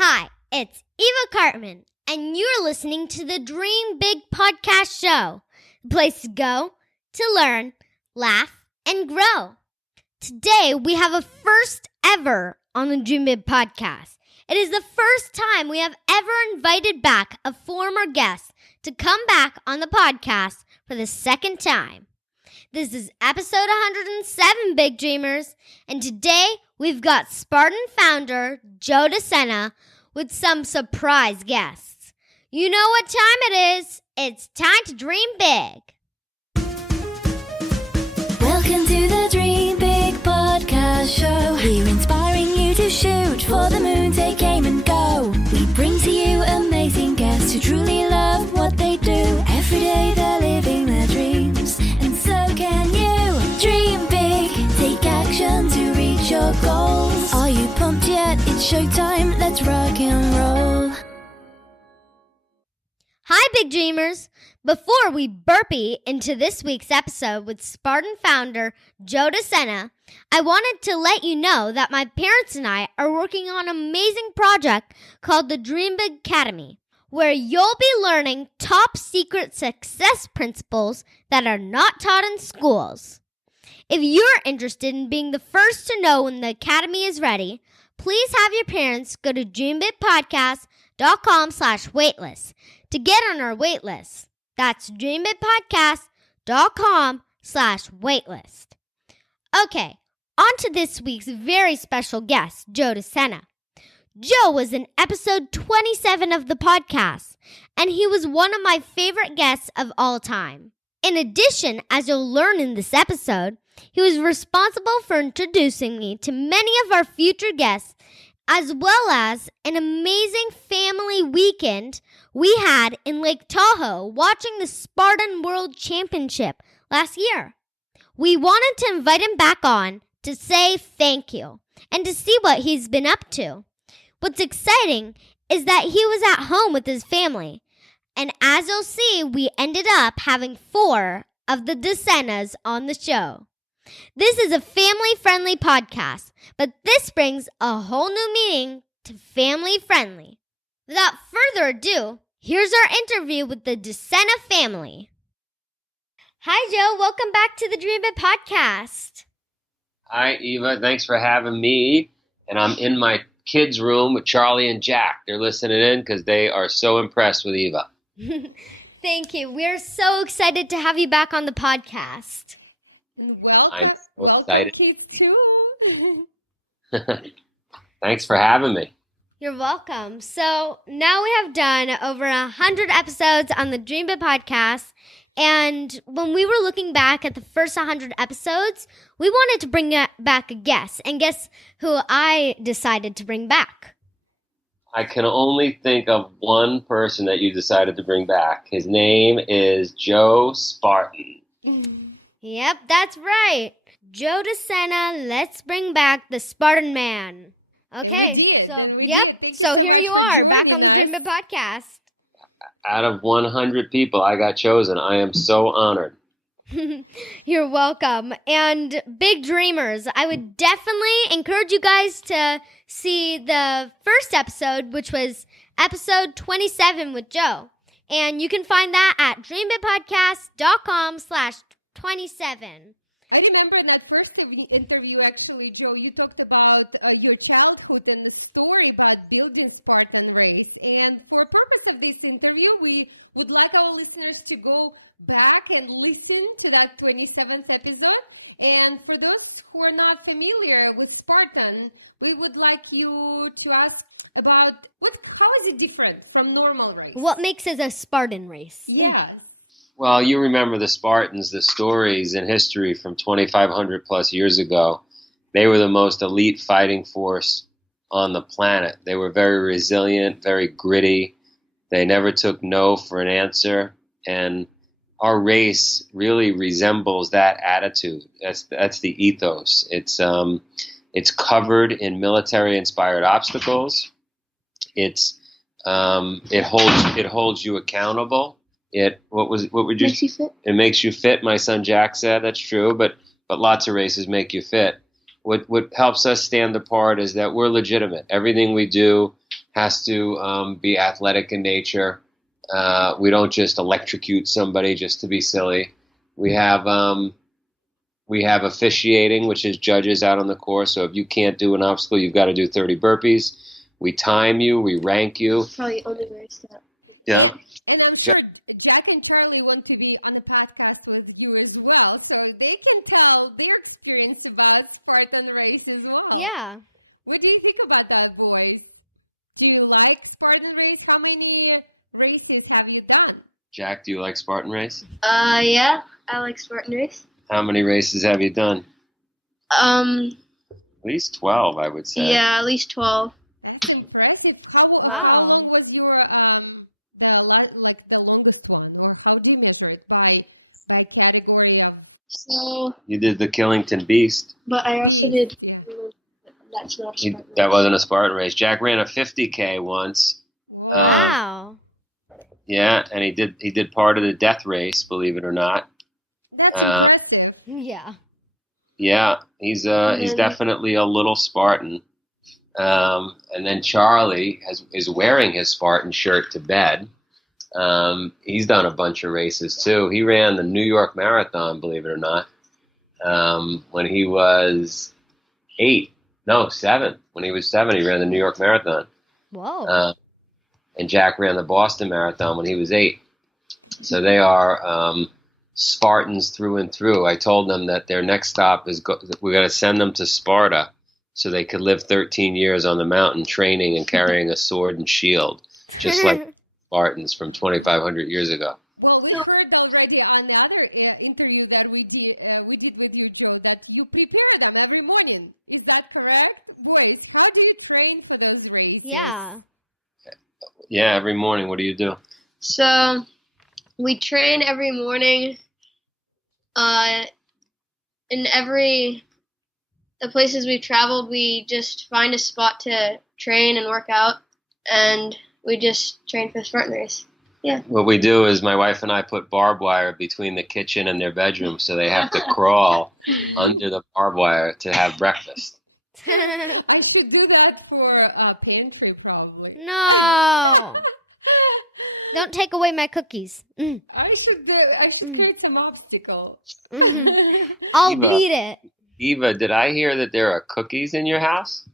Hi, it's Eva Cartman, and you're listening to the Dream Big Podcast Show, the place to go to learn, laugh, and grow. Today, we have a first ever on the Dream Big Podcast. It is the first time we have ever invited back a former guest to come back on the podcast for the second time. This is episode 107, Big Dreamers, and today we've got Spartan founder JOE DE SENA with some surprise guests. You know what time it is. It's time to dream big. Welcome to the Dream Big Podcast Show. We're inspiring you to shoot for the moon, take aim and go. We bring to you amazing guests who truly love what they do. Every day they're living their dreams, and so can you. Dream big, take action to reach your goals. Are you pumped yet? It's showtime, let's rock and roll. Hi, Big Dreamers. Before we burpee into this week's episode with Spartan founder JOE DE SENA, I wanted to let you know that my parents and I are working on an amazing project called the Dream Big Academy, where you'll be learning top secret success principles that are not taught in schools. If you're interested in being the first to know when the academy is ready, please have your parents go to dreambigpodcast.com/waitlist to get on our waitlist. That's dreambigpodcast.com/waitlist. Okay, on to this week's very special guest, JOE DE SENA. Joe was in episode 27 of the podcast, and he was one of my favorite guests of all time. In addition, as you'll learn in this episode, he was responsible for introducing me to many of our future guests, as well as an amazing family weekend we had in Lake Tahoe watching the Spartan World Championship last year. We wanted to invite him back on to say thank you and to see what he's been up to. What's exciting is that he was at home with his family, and as you'll see, we ended up having 4 of the De Senas on the show. This is a family-friendly podcast, but this brings a whole new meaning to family-friendly. Without further ado, here's our interview with the De Sena family. Hi, Joe. Welcome back to the Dream Big Podcast. Hi, Eva. Thanks for having me. And I'm in my kids' room with Charlie and Jack. They're listening in because they are so impressed with Eva. Thank you. We're so excited to have you back on the podcast. I'm so excited. Kids too. Thanks for having me. You're welcome. So now we have done over 100 episodes on the Dream Big Podcast. And when we were looking back at the first 100 episodes, we wanted to bring back a guest. And guess who I decided to bring back? I can only think of one person that you decided to bring back. His name is Joe Spartan. Yep, that's right. JOE DE SENA, let's bring back the Spartan man. Okay, so here you are, back on the Dream Big Podcast. Out of 100 people, I got chosen. I am so honored. You're welcome. And big dreamers, I would definitely encourage you guys to see the first episode, which was episode 27 with Joe. And you can find that at dreambigpodcast.com/27. I remember in that first interview, actually, Joe, you talked about your childhood and the story about building Spartan race. And for purpose of this interview, we would like our listeners to go back and listen to that 27th episode. And for those who are not familiar with Spartan, we would like you to ask about how is it different from normal race? What makes it a Spartan race? Yes. Well, you remember the Spartans, the stories in history from 2,500 plus years ago. They were the most elite fighting force on the planet. They were very resilient, very gritty. They never took no for an answer. And our race really resembles that attitude. That's the ethos. It's covered in military-inspired obstacles. It holds you accountable. Makes you fit. It makes you fit. My son Jack said that's true, but lots of races make you fit. what helps us stand apart is that we're legitimate. Everything we do has to be athletic in nature. We don't just electrocute somebody just to be silly. We have officiating, which is judges out on the course. So if you can't do an obstacle, you've got to do 30 burpees. We time you. We rank you. Probably only race that. Yeah. And I'm sure Jack and Charlie want to be on the podcast with you as well, so they can tell their experience about Spartan race as well. Yeah. What do you think about that, boys? Do you like Spartan race? How many races have you done? Jack, do you like Spartan race? Yeah, I like Spartan race. How many races have you done? At least 12, I would say. Yeah, at least 12. That's impressive. How Wow. long was your the longest one, or how do you measure it by category of? So, You did the Killington Beast. but I also did. Yeah. That's not a He, Spartan that race. wasn't a Spartan race. Jack ran a 50K once. Wow. Yeah, and he did part of the death race, believe it or not. That's impressive. Yeah. Yeah, he's definitely a little Spartan. And then Charlie is wearing his Spartan shirt to bed. He's done a bunch of races too. He ran the New York Marathon, believe it or not, when he was 7. When he was 7, he ran the New York Marathon. Whoa. And Jack ran the Boston Marathon when he was 8. So they are Spartans through and through. I told them that their next stop is we're going to send them to Sparta so they could live 13 years on the mountain training and carrying a sword and shield, just like Spartans from 2,500 years ago. Well, we heard already on the other interview that we did with you, Joe, that you prepare them every morning. Is that correct? Boys, how do you train for those races? Yeah. Yeah, every morning. What do you do? So, we train every morning. In the places we've traveled, we just find a spot to train and work out, and we just train for the Spartan race. Yeah. What we do is my wife and I put barbed wire between the kitchen and their bedroom, so they have to crawl under the barbed wire to have breakfast. I should do that for pantry, probably. No. Don't take away my cookies. I should create some obstacle. I'll Eva. beat it. Eva, did I hear that there are cookies in your house?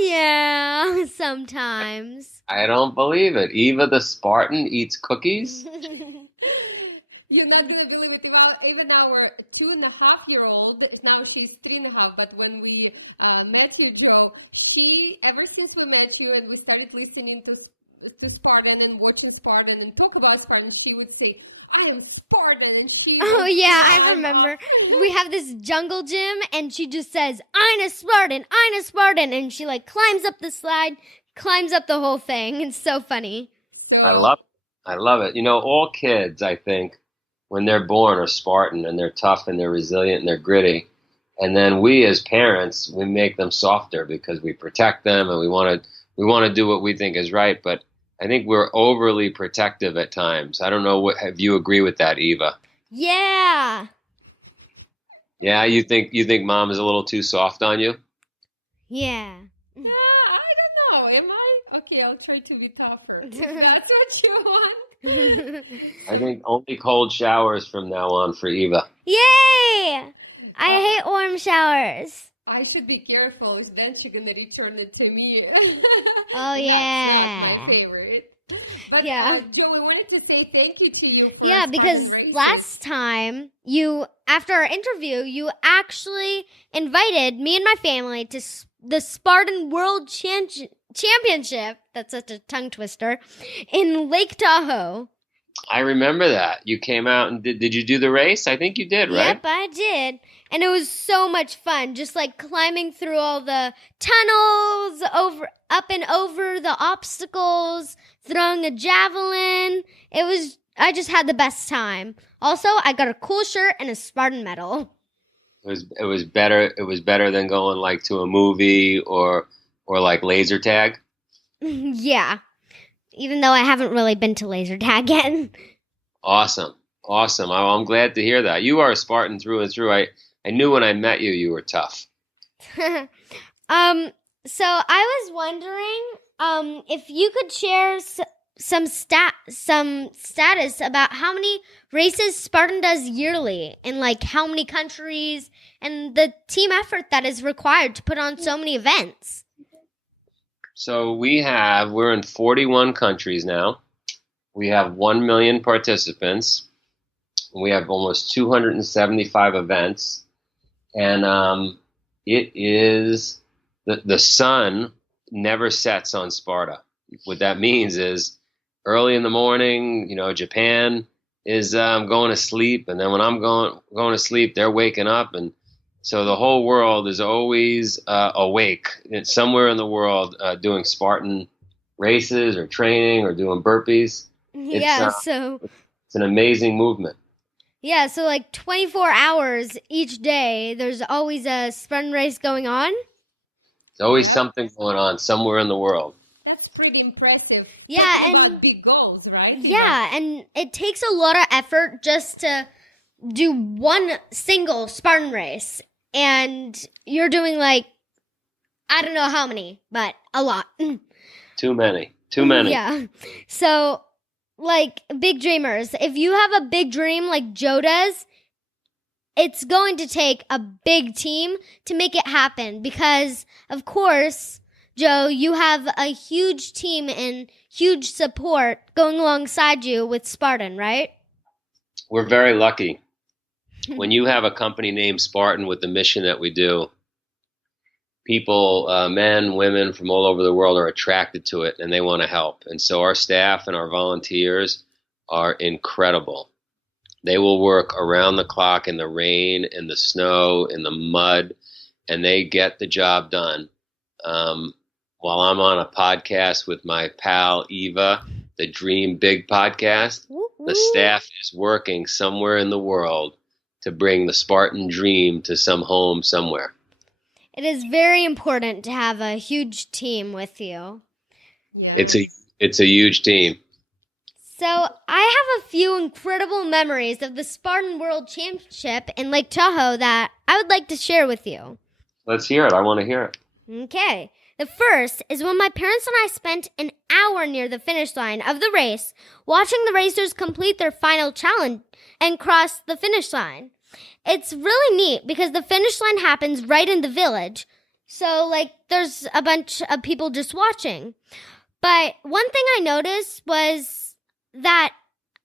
Yeah, sometimes. I don't believe it. Eva the Spartan eats cookies? You're not going to believe it. Even our 2.5-year-old, now she's 3.5, but when we met you, Joe, ever since we met you and we started listening to Spartan and watching Spartan and talk about Spartan, she would say, I am Spartan. And she Oh, would yeah, I climb remember. up. We have this jungle gym, and she just says, I'm a Spartan, I'm a Spartan. And she, climbs up the slide, climbs up the whole thing. It's so funny. So, I love it. You know, all kids, I think, when they're born are Spartan, and they're tough, and they're resilient, and they're gritty. And then we as parents, we make them softer because we protect them, and we want to do what we think is right. But I think we're overly protective at times. I don't know if you agree with that, Eva? Yeah. Yeah, you think mom is a little too soft on you? Yeah. yeah, I don't know. Am I? Okay, I'll try to be tougher. If that's what you want. I think only cold showers from now on for Eva. Yay! I hate warm showers. I should be careful, then she's going to return it to me. Oh, yeah. Not my favorite. But, Yeah. Joe, we wanted to say thank you to you for Yeah, Spartan because races. last time after our interview, you actually invited me and my family to the Spartan World Championship. That's such a tongue twister. In Lake Tahoe. I remember that. You came out and did you do the race? I think you did, right? Yep, I did. And it was so much fun, just climbing through all the tunnels, up and over the obstacles, throwing a javelin. I just had the best time. Also, I got a cool shirt and a Spartan medal. It was better than going to a movie or laser tag. Yeah. Even though I haven't really been to laser tag yet. Awesome. I'm glad to hear that. You are a Spartan through and through. I knew when I met you were tough. So I was wondering if you could share some status about how many races Spartan does yearly in like how many countries and the team effort that is required to put on so many events. So we're in 41 countries now. We have 1 million participants. We have almost 275 events. And it is, the sun never sets on Sparta. What that means is early in the morning, Japan is going to sleep. And then when I'm going to sleep, they're waking up. And so the whole world is always awake. It's somewhere in the world doing Spartan races or training or doing burpees. It's an amazing movement. Yeah, so like 24 hours each day, there's always a Spartan race going on? There's always something going on somewhere in the world. That's pretty impressive. Yeah, Talking and about big goals, right? Yeah, and it takes a lot of effort just to do one single Spartan race. And you're doing like, I don't know how many, but a lot. Too many. Yeah. So, like, big dreamers, if you have a big dream like Joe does, it's going to take a big team to make it happen because, of course, Joe, you have a huge team and huge support going alongside you with Spartan, right? We're very lucky. When you have a company named Spartan with the mission that we do, people, men, women from all over the world are attracted to it and they want to help. And so our staff and our volunteers are incredible. They will work around the clock in the rain, in the snow, in the mud, and they get the job done. While I'm on a podcast with my pal Eva, the Dream Big podcast, the staff is working somewhere in the world to bring the Spartan dream to some home somewhere. It is very important to have a huge team with you. Yeah. It's a huge team. So I have a few incredible memories of the Spartan World Championship in Lake Tahoe that I would like to share with you. Let's hear it. I want to hear it. Okay. The first is when my parents and I spent an hour near the finish line of the race watching the racers complete their final challenge and cross the finish line. It's really neat because the finish line happens right in the village. So, there's a bunch of people just watching. But one thing I noticed was that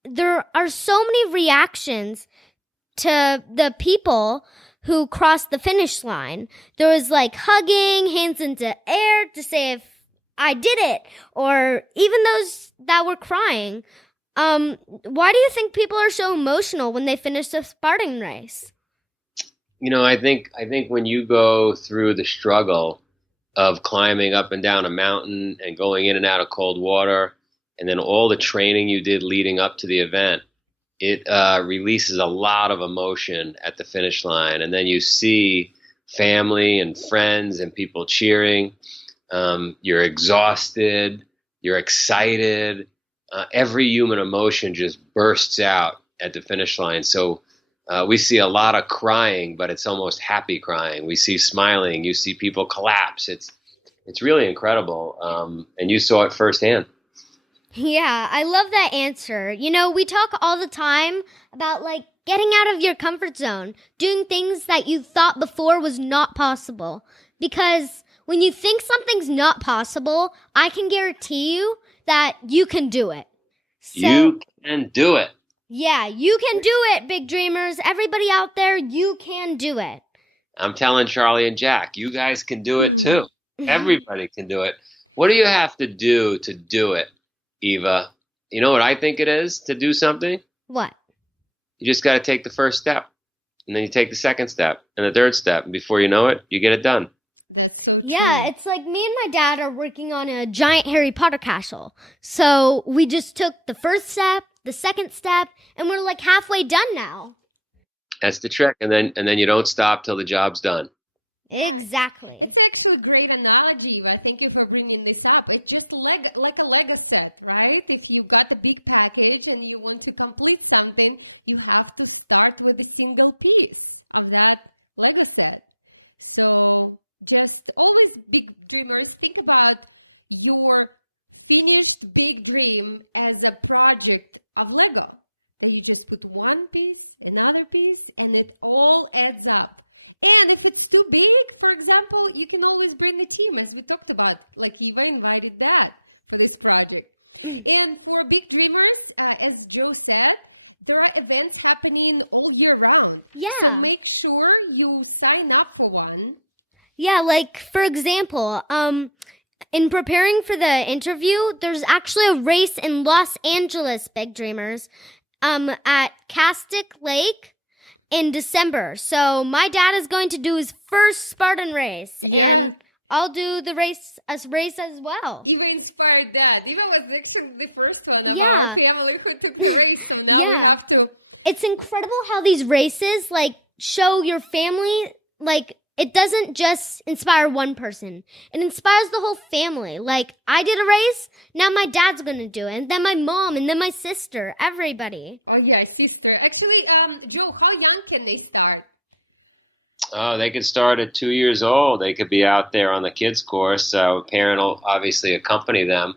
there are so many reactions to the people who crossed the finish line. There was hugging, hands into air to say if I did it, or even those that were crying. Why do you think people are so emotional when they finish the Spartan race? I think when you go through the struggle of climbing up and down a mountain and going in and out of cold water, and then all the training you did leading up to the event, it releases a lot of emotion at the finish line. And then you see family and friends and people cheering. You're exhausted. You're excited. Every human emotion just bursts out at the finish line. So we see a lot of crying, but it's almost happy crying. We see smiling. You see people collapse. It's really incredible. And you saw it firsthand. Yeah, I love that answer. We talk all the time about getting out of your comfort zone, doing things that you thought before was not possible. Because when you think something's not possible, I can guarantee you that you can do it. You can do it. Yeah, you can do it, big dreamers. Everybody out there, you can do it. I'm telling Charlie and Jack, you guys can do it too. Everybody can do it. What do you have to do it, Eva? You know what I think it is to do something? What? You just got to take the first step. And then you take the second step and the third step. And before you know it, you get it done. That's so Yeah, it's like me and my dad are working on a giant Harry Potter castle. So we just took the first step, the second step, and we're halfway done now. That's the trick. And then you don't stop till the job's done. Exactly. It's actually a great analogy, Eva. Thank you for bringing this up. It's just like a Lego set, right? If you got a big package and you want to complete something, you have to start with a single piece of that Lego set. So just always big dreamers, think about your finished big dream as a project of Lego. That you just put one piece, another piece, and it all adds up. And if it's too big, for example, you can always bring a team, as we talked about. Like Eva invited that for this project. And for big dreamers, as Joe said, there are events happening all year round. Yeah. So make sure you sign up for one. Yeah, like, for example, in preparing for the interview, there's actually a race in Los Angeles, Big Dreamers, at Castic Lake in December. So my dad is going to do his first Spartan race, and I'll do the race as well. Eva inspired that. Eva was actually the first one of our family who took the race, so now we have to. It's incredible how these races, like, show your family, like, it doesn't just inspire one person. It inspires the whole family. Like, I did a race, now my dad's going to do it, and then my mom, and then my sister, everybody. Oh, yeah, sister. Actually, Joe, how young can they start? Oh, they could start at 2 years old. They could be out there on the kids course. So a parent will obviously accompany them.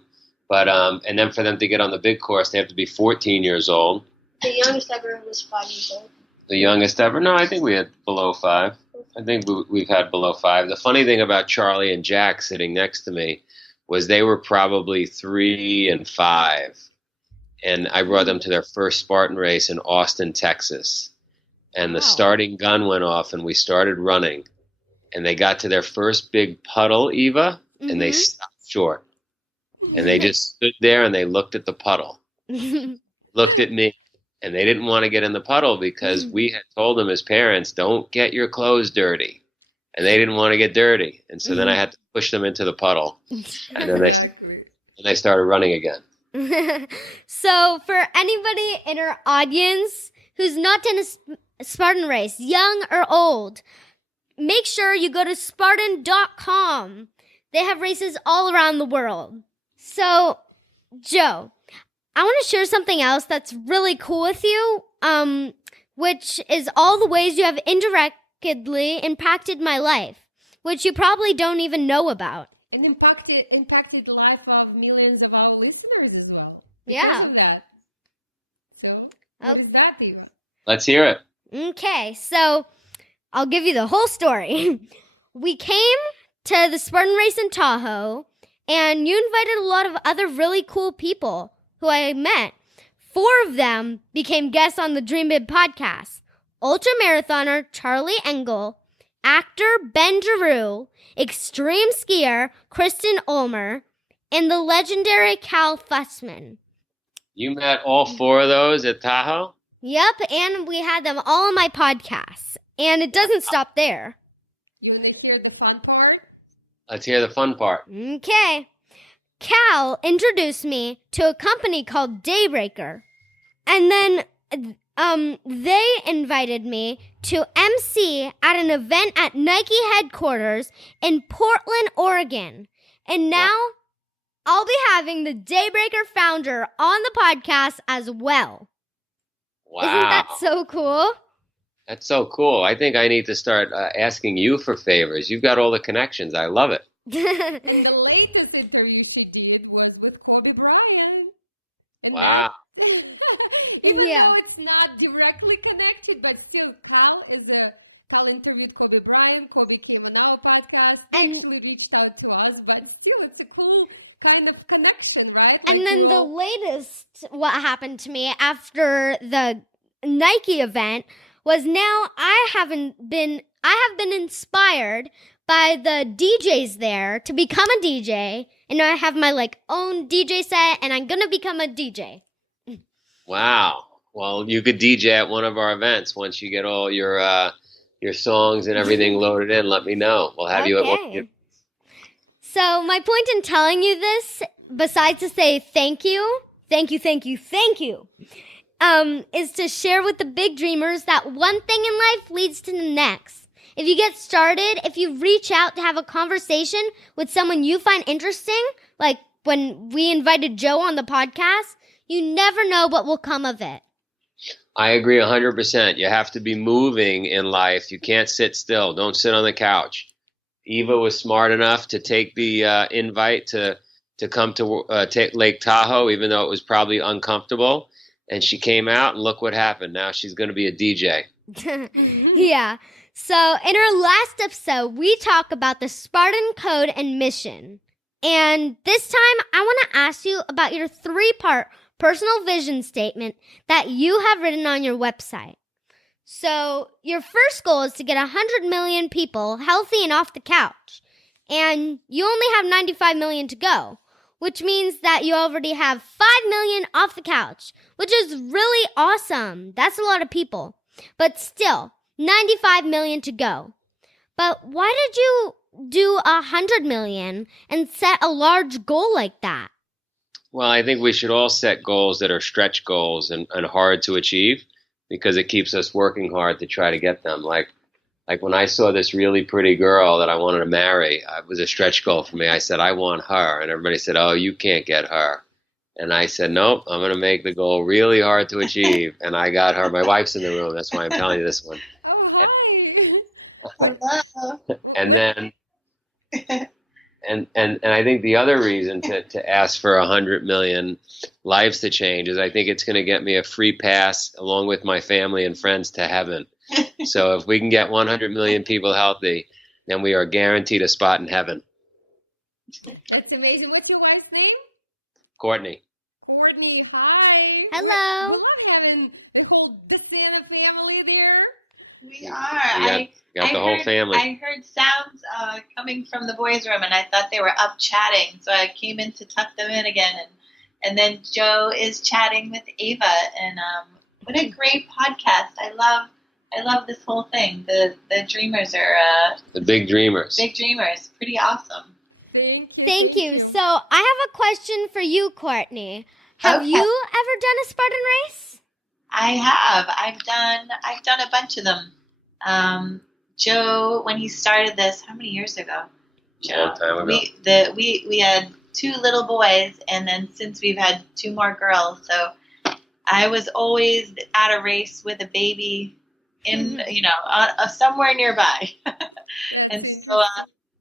But and then for them to get on the big course, they have to be 14 years old. The youngest ever was 5 years old. The youngest ever? No, I think we had below 5. I think we've had below 5. The funny thing about Charlie and Jack sitting next to me was they were probably 3 and 5. And I brought them to their first Spartan race in Austin, Texas. And the starting gun went off, and we started running. And they got to their first big puddle, Eva, and they stopped short. And they just stood there, and they looked at the puddle, looked at me, and they didn't want to get in the puddle because we had told them as parents, don't get your clothes dirty. And they didn't want to get dirty. And so then I had to push them into the puddle. And then they started running again. So for anybody in our audience who's not done a Spartan race, young or old, make sure you go to Spartan.com. They have races all around the world. So, Joe, I want to share something else that's really cool with you, which is all the ways you have indirectly impacted my life, which you probably don't even know about. And impacted the life of millions of our listeners as well. Yeah. Because of that. So, what is that, Eva? Let's hear it. Okay, so I'll give you the whole story. We came to the Spartan race in Tahoe, and you invited a lot of other really cool people who I met. 4 of them became guests on the Dream Big podcast. Ultramarathoner Charlie Engel, actor Ben Giroux, extreme skier Kristen Ulmer, and the legendary Cal Fussman. You met all 4 of those at Tahoe? Yep, and we had them all on my podcast. And it doesn't stop there. You want to hear the fun part? Let's hear the fun part. Okay. Cal introduced me to a company called Daybreaker. And then they invited me to MC at an event at Nike headquarters in Portland, Oregon. And now I'll be having the Daybreaker founder on the podcast as well. Wow. Isn't that so cool? That's so cool. I think I need to start asking you for favors. You've got all the connections. I love it. And the latest interview she did was with Kobe Bryant. And wow. Even though it's not directly connected, but still, Cal interviewed Kobe Bryant. Kobe came on our podcast. He actually reached out to us, but still, it's a cool kind of connection, right? And then the latest, what happened to me after the Nike event was now I have been inspired by the DJs there to become a DJ, and now I have my own DJ set, and I'm gonna become a DJ. Wow. Well, you could DJ at one of our events once you get all your songs and everything loaded in. Let me know. We'll have you at one. So my point in telling you this, besides to say thank you, is to share with the big dreamers that one thing in life leads to the next. If you get started, if you reach out to have a conversation with someone you find interesting, like when we invited Joe on the podcast, you never know what will come of it. I agree 100%. You have to be moving in life. You can't sit still. Don't sit on the couch. Eva was smart enough to take the invite to come to Lake Tahoe, even though it was probably uncomfortable. And she came out, and look what happened. Now she's going to be a DJ. Yeah. So in our last episode, we talk about the Spartan code and mission. And this time, I want to ask you about your 3-part personal vision statement that you have written on your website. So your first goal is to get 100 million people healthy and off the couch. And you only have 95 million to go, which means that you already have 5 million off the couch, which is really awesome. That's a lot of people. But still, 95 million to go. But why did you do 100 million and set a large goal like that? Well, I think we should all set goals that are stretch goals and hard to achieve, because it keeps us working hard to try to get them. Like when I saw this really pretty girl that I wanted to marry, it was a stretch goal for me. I said, I want her. And everybody said, oh, you can't get her. And I said, nope, I'm going to make the goal really hard to achieve. And I got her. My wife's in the room. That's why I'm telling you this one. Oh, hi. Hello. And then, and I think the other reason to ask for 100 million lives to change is I think it's going to get me a free pass along with my family and friends to heaven. So if we can get 100 million people healthy, then we are guaranteed a spot in heaven. That's amazing. What's your wife's name? Courtney. Courtney, hi. Hello. You love having the whole De Sena family there. We are. You got the whole family. I heard sounds coming from the boys' room, and I thought they were up chatting, so I came in to tuck them in again. And then Joe is chatting with Ava, and what a great podcast! I love this whole thing. The dreamers are The big dreamers. big dreamers. Pretty awesome. Thank you. Thank you. So I have a question for you, Courtney. Have Okay. you ever done a Spartan race? I have. I've done a bunch of them. Joe, when he started this, how many years ago? A long time ago. We had 2 little boys, and then since we've had 2 more girls, so I was always at a race with a baby in somewhere nearby. And so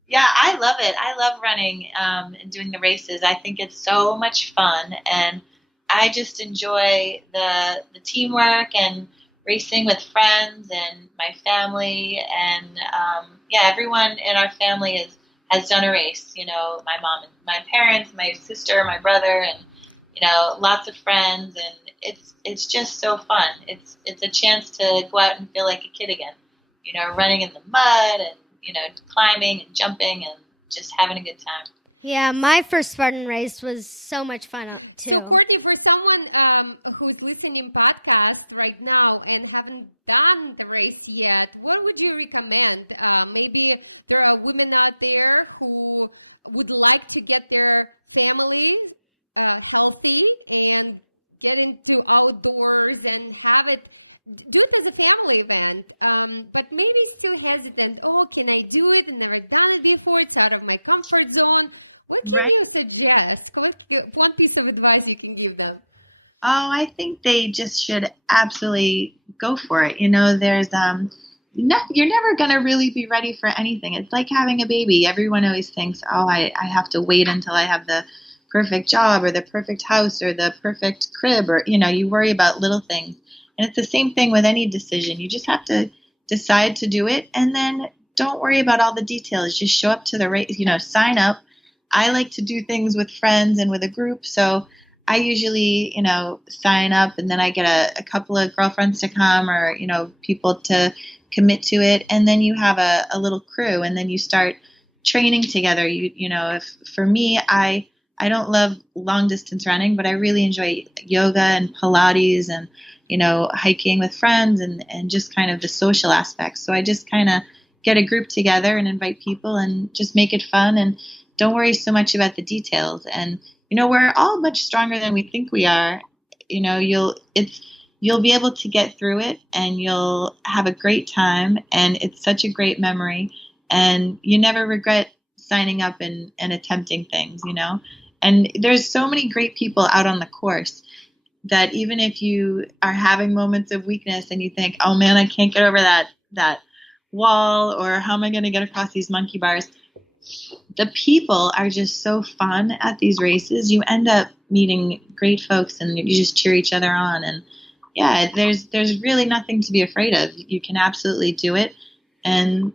yeah, I love it. I love running and doing the races. I think it's so much fun, and I just enjoy the teamwork and racing with friends and my family, and everyone in our family has done a race. You know, my mom and my parents, my sister, my brother, and lots of friends, and it's just so fun. It's a chance to go out and feel like a kid again. Running in the mud and climbing and jumping and just having a good time. Yeah, my first Spartan race was so much fun too. So, Courtney, for someone who's listening podcast right now and haven't done the race yet, what would you recommend? Maybe there are women out there who would like to get their family healthy and get into outdoors and do it as a family event, but maybe still hesitant. Oh, can I do it? I've never done it before. It's out of my comfort zone. What can you suggest? One piece of advice you can give them? Oh, I think they just should absolutely go for it. There's you're never going to really be ready for anything. It's like having a baby. Everyone always thinks, oh, I have to wait until I have the perfect job or the perfect house or the perfect crib, or you worry about little things. And it's the same thing with any decision. You just have to decide to do it, and then don't worry about all the details. Just show up to the race, sign up. I like to do things with friends and with a group, so I usually, sign up, and then I get a couple of girlfriends to come, or, people to commit to it, and then you have a little crew, and then you start training together. If for me, I don't love long distance running, but I really enjoy yoga and Pilates and hiking with friends and just kind of the social aspects. So I just kind of get a group together and invite people and just make it fun and don't worry so much about the details. And, we're all much stronger than we think we are. You'll be able to get through it, and you'll have a great time, and it's such a great memory, and you never regret signing up and attempting things, And there's so many great people out on the course. that even if you are having moments of weakness and you think, oh man, I can't get over that wall, or how am I going to get across these monkey bars? The people are just so fun at these races. You end up meeting great folks and you just cheer each other on. And yeah, there's really nothing to be afraid of. You can absolutely do it. And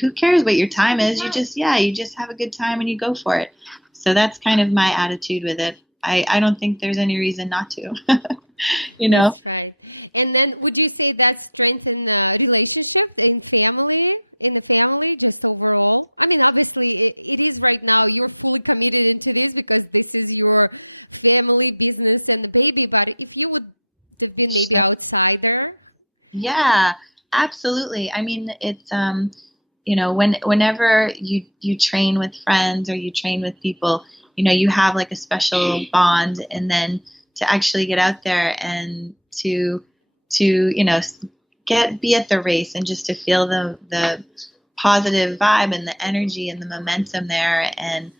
who cares what your time is? You just have a good time and you go for it. So that's kind of my attitude with it. I don't think there's any reason not to, That's right. And then would you say that strengthen relationship in the family, just overall? I mean, obviously it is right now. You're fully committed into this because this is your family business and the baby. But if you would have been maybe outsider. Yeah, absolutely. I mean, it's, whenever you train with friends or you train with people, you have like a special bond, and then to actually get out there and to be at the race and just to feel the positive vibe and the energy and the momentum there. And,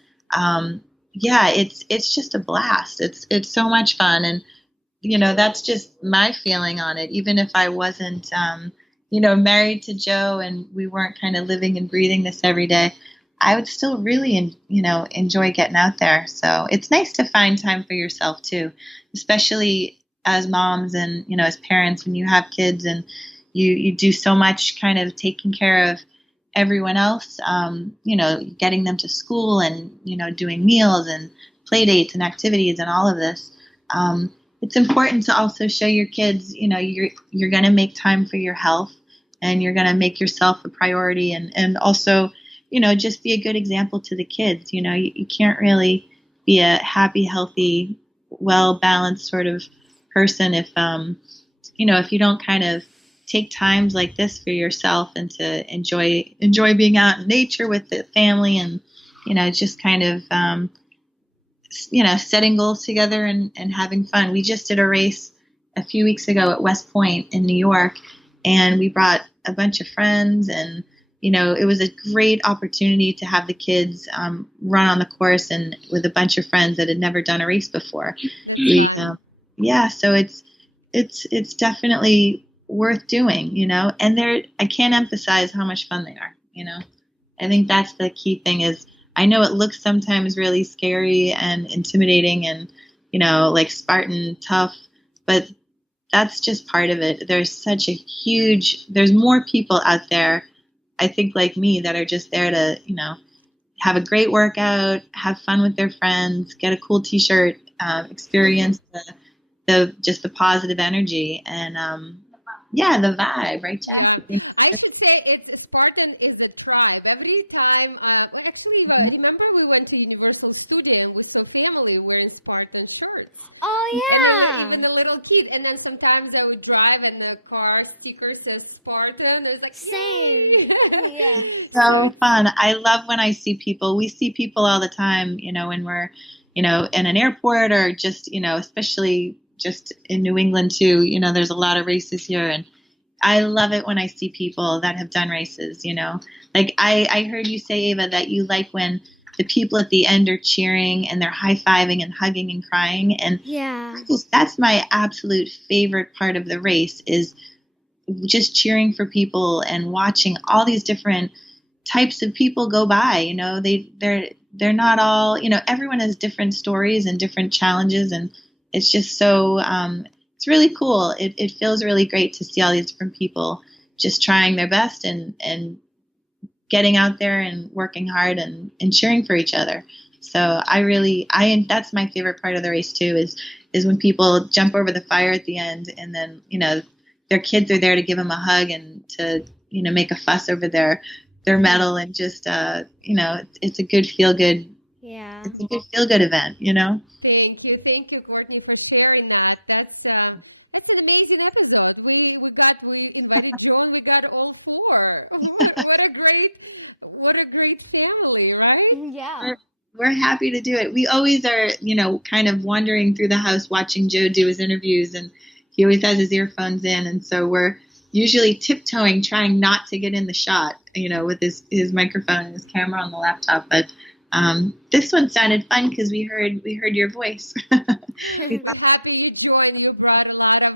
it's just a blast. It's so much fun. And, that's just my feeling on it. Even if I wasn't, married to Joe and we weren't kind of living and breathing this every day, I would still really, enjoy getting out there. So it's nice to find time for yourself too, especially as moms and, as parents, when you have kids and you do so much kind of taking care of everyone else, getting them to school and, doing meals and play dates and activities and all of this. It's important to also show your kids, you're going to make time for your health and you're going to make yourself a priority, and also, just be a good example to the kids. You can't really be a happy, healthy, well-balanced sort of person if you don't kind of take times like this for yourself and to enjoy being out in nature with the family and, just kind of, setting goals together and having fun. We just did a race a few weeks ago at West Point in New York, and we brought a bunch of friends, and, it was a great opportunity to have the kids run on the course and with a bunch of friends that had never done a race before. So it's definitely worth doing, and I can't emphasize how much fun they are. I think that's the key thing. Is I know it looks sometimes really scary and intimidating and, like Spartan tough, but that's just part of it. There's more people out there, I think, like me, that are just there to, have a great workout, have fun with their friends, get a cool t-shirt, experience the positive energy and, the vibe, right, Jack? Yeah. I used to say Spartan is a tribe. Every time, I remember we went to Universal Studio and we saw family wearing Spartan shirts. Oh, yeah. Even a little kid. And then sometimes I would drive and the car sticker says Spartan. It's like, same. Yeah. So fun. I love when I see people. We see people all the time, when we're, in an airport or just, especially just in New England too, there's a lot of races here, and I love it when I see people that have done races, like I heard you say, Ava, that you like when the people at the end are cheering and they're high-fiving and hugging and crying. And that's my absolute favorite part of the race, is just cheering for people and watching all these different types of people go by. They're not all, everyone has different stories and different challenges, and it's just so, it's really cool. It feels really great to see all these different people just trying their best and getting out there and working hard and cheering for each other. So that's my favorite part of the race too, is when people jump over the fire at the end, and then, their kids are there to give them a hug and to, make a fuss over their medal, and just, it's a good feel-good. Yeah. It's a good feel-good event, Thank you, Courtney, for sharing that. That's an amazing episode. We invited Joe, and we got all four. What a great family, right? Yeah. We're happy to do it. We always are, kind of wandering through the house watching Joe do his interviews, and he always has his earphones in, and so we're usually tiptoeing, trying not to get in the shot, with his microphone and his camera on the laptop. But this one sounded fun because we heard your voice. We're happy you joined. You brought a lot of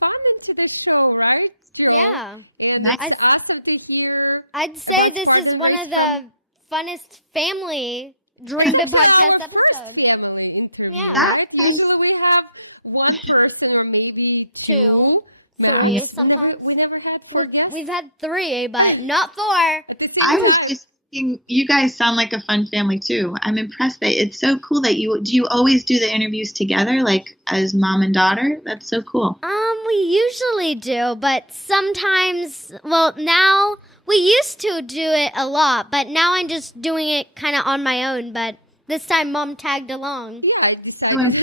fun into the show, right? Yeah. And Nice. it's awesome to hear. I'd say about this is Spartan one race of the funnest family Dream Big podcast our episodes. first family interview, Yeah. right? That's nice. Usually we have one person or maybe Two, max. three sometimes. We never had four guests. We've had 3, but not 4. At the same I was time. just thinking, you guys sound like a fun family too. I'm impressed that it's so cool that do you always do the interviews together, like as mom and daughter? That's so cool. We usually do, but sometimes, well, now we used to do it a lot, but now I'm just doing it kind of on my own, but this time Mom tagged along. Yeah, I decided.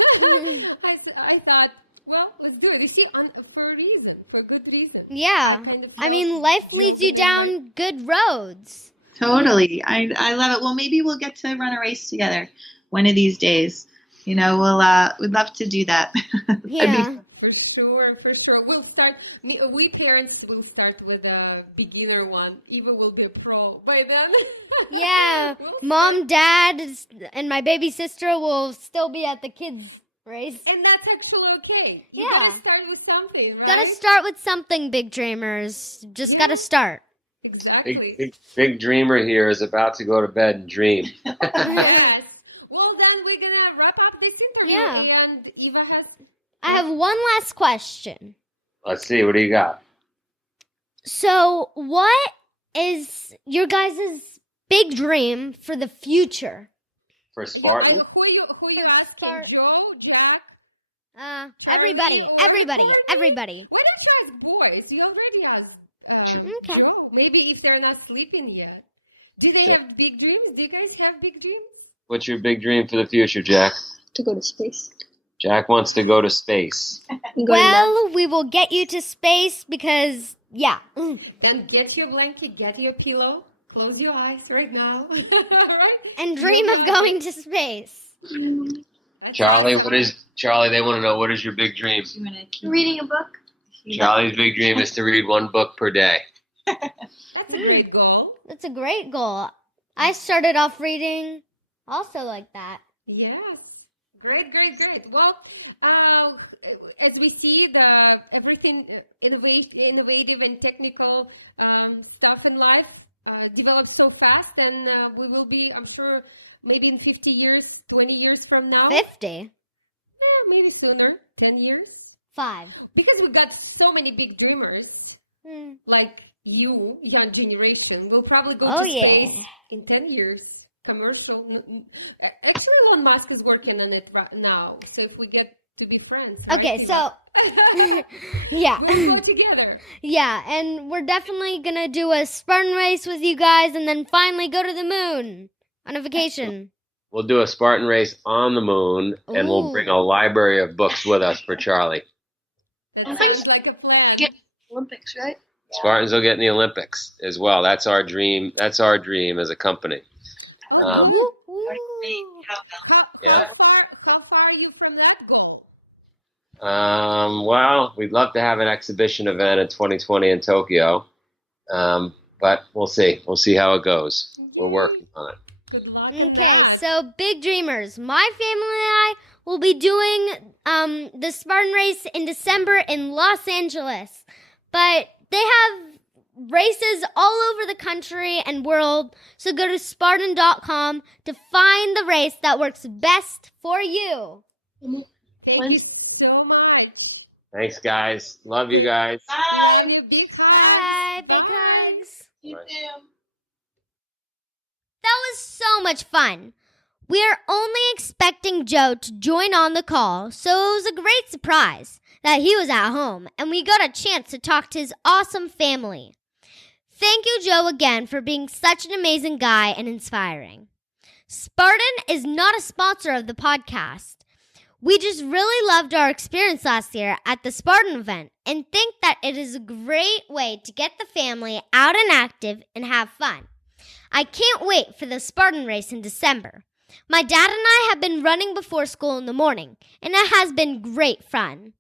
I thought, well, let's do it. You see, for a reason, for a good reason. Yeah. kind of I mean, life leads you down good roads. Totally. I love it. Well, maybe we'll get to run a race together one of these days. You know, we'd love to do that. That'd be Yeah. For sure. We'll start. We parents will start with a beginner one. Eva will be a pro by then. Yeah. Mom, Dad, and my baby sister will still be at the kids' race. And that's actually okay. You Yeah. gotta start with something, right? Gotta start with something, big dreamers. Just Yeah. gotta start. Exactly. Big dreamer here is about to go to bed and dream. Yes. Well, then we're gonna wrap up this interview. Yeah. And Eva has. I have one last question. Let's see, what do you got? So, what is your guys' big dream for the future? For Spartan? Who you For asking? Joe, Jack? Everybody. or Everybody. Why don't you ask boys? You already asked Okay. Joe. Maybe if they're not sleeping yet. Do they Sure. have big dreams? Do you guys have big dreams? What's your big dream for the future, Jack? To go to space. Jack wants to go to space. Well, we will get you to space because, yeah. Then get your blanket, get your pillow, close your eyes right now. Right? And dream of going to space. That's Charlie, awesome. Charlie, they want to know, what is your big dream? Reading a book. Charlie's big dream is to read 1 book per day. That's a great goal. That's a great goal. I started off reading also like that. Yes. Great. Well, as we see everything innovative and technical stuff in life develops so fast, and we will be, I'm sure, maybe in 50 years, 20 years from now. 50. Yeah, maybe sooner, 10 years. 5. Because we've got so many big dreamers, like you, young generation, will probably go to space in 10 years. Commercial. Actually, Elon Musk is working on it right now. So if we get to be friends. Right? Okay, so, yeah. We'll go together. Yeah, and we're definitely going to do a Spartan race with you guys and then finally go to the moon on a vacation. We'll do a Spartan race on the moon, and we'll Ooh. bring a library of books with us for Charlie. That sounds like a plan. Olympics, right? Spartans will get in the Olympics as well. That's our dream. That's our dream as a company. Oh, Woo, woo. Yeah. How far are you from that goal? Well, we'd love to have an exhibition event in 2020 in Tokyo, but we'll see. We'll see how it goes. We're working on it. Good luck. on Okay, that. so big dreamers. My family and I will be doing the Spartan race in December in Los Angeles. But they have races all over the country and world, so go to Spartan.com to find the race that works best for you. Thank you so much. Thanks, guys. Love you guys. Love you, big hug. Bye, big Bye. hugs. You too. That was so much fun. We are only expecting Joe to join on the call, so it was a great surprise that he was at home and we got a chance to talk to his awesome family. Thank you, Joe, again for being such an amazing guy and inspiring. Spartan is not a sponsor of the podcast. We just really loved our experience last year at the Spartan event and think that it is a great way to get the family out and active and have fun. I can't wait for the Spartan race in December. My dad and I have been running before school in the morning, and it has been great fun.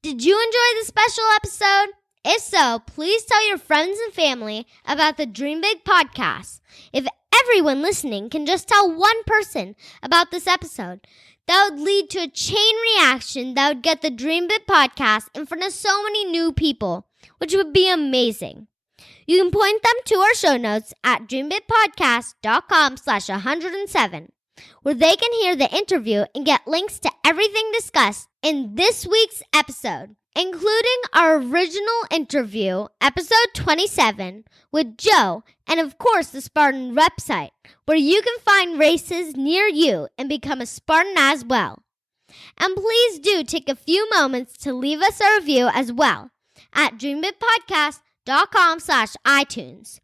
Did you enjoy this special episode? If so, please tell your friends and family about the Dream Big podcast. If everyone listening can just tell one person about this episode, that would lead to a chain reaction that would get the Dream Big podcast in front of so many new people, which would be amazing. You can point them to our show notes at dreambigpodcast.com/107, where they can hear the interview and get links to everything discussed in this week's episode, including our original interview, episode 27, with Joe, and of course the Spartan website, where you can find races near you and become a Spartan as well. And please do take a few moments to leave us a review as well at dreambigpodcast.com/iTunes.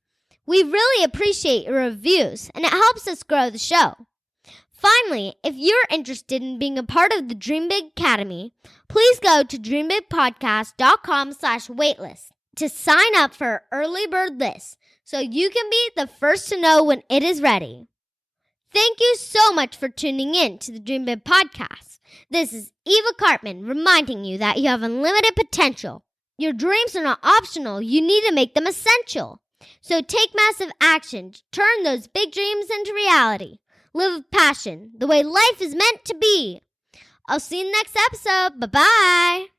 We really appreciate your reviews, and it helps us grow the show. Finally, if you're interested in being a part of the Dream Big Academy, please go to dreambigpodcast.com/waitlist to sign up for our early bird list so you can be the first to know when it is ready. Thank you so much for tuning in to the Dream Big Podcast. This is Eva Cartman reminding you that you have unlimited potential. Your dreams are not optional, you need to make them essential. So take massive action to turn those big dreams into reality. Live with passion, the way life is meant to be. I'll see you in the next episode. Bye-bye.